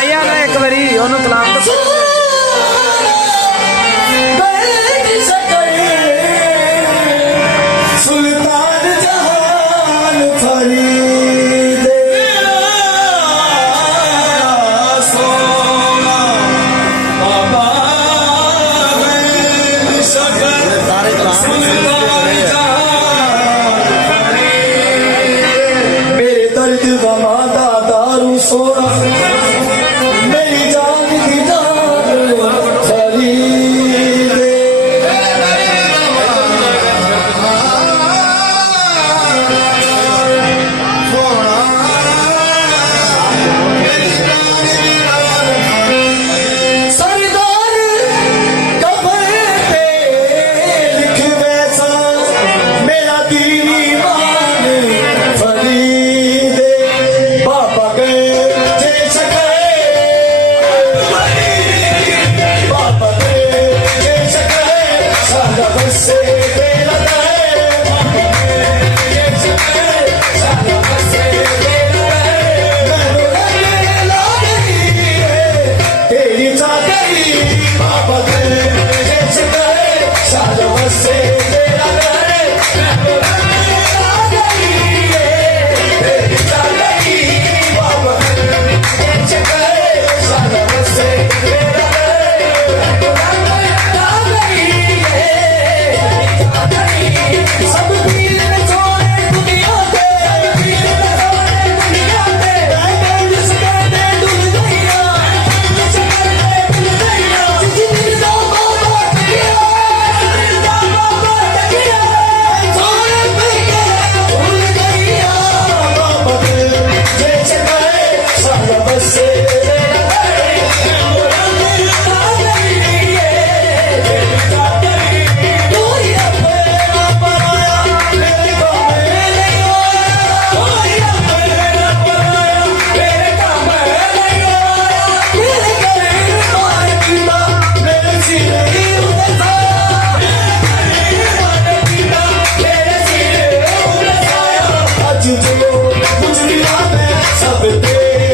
आया ना एक बारी ओनू कलाम तो सुल्तान जहान फरीद सोना बाबा मेरे दर्द गमा दा दारू सोना मेरी जान की जान फरीद सरदार कबर पे लिख वैसा मेरा दीनी मान फरीद बाबा गए जैसे गए बाबा गए जैसे गए सारा बसे बेला गए बाबा गए जैसे गए सारा बसे बेला गए ला गई है तेरी चादरी बाबा गए जैसे गए सारा बसे बेला गए ला गई है तेरी चादरी बाबा गए जैसे गए सारा बसे बेला गए ला गई है सब पीर में छोड़े दुनिया के पीर में छोड़े दुनिया के मैं जिसके दे डुल गईया जिसके दे डुल गईया जिंदा बाबा किया जिंदा बाबा किया छोड़े पीके भूल गईया बाबा के जैसे गए सारा बसे सब तेरे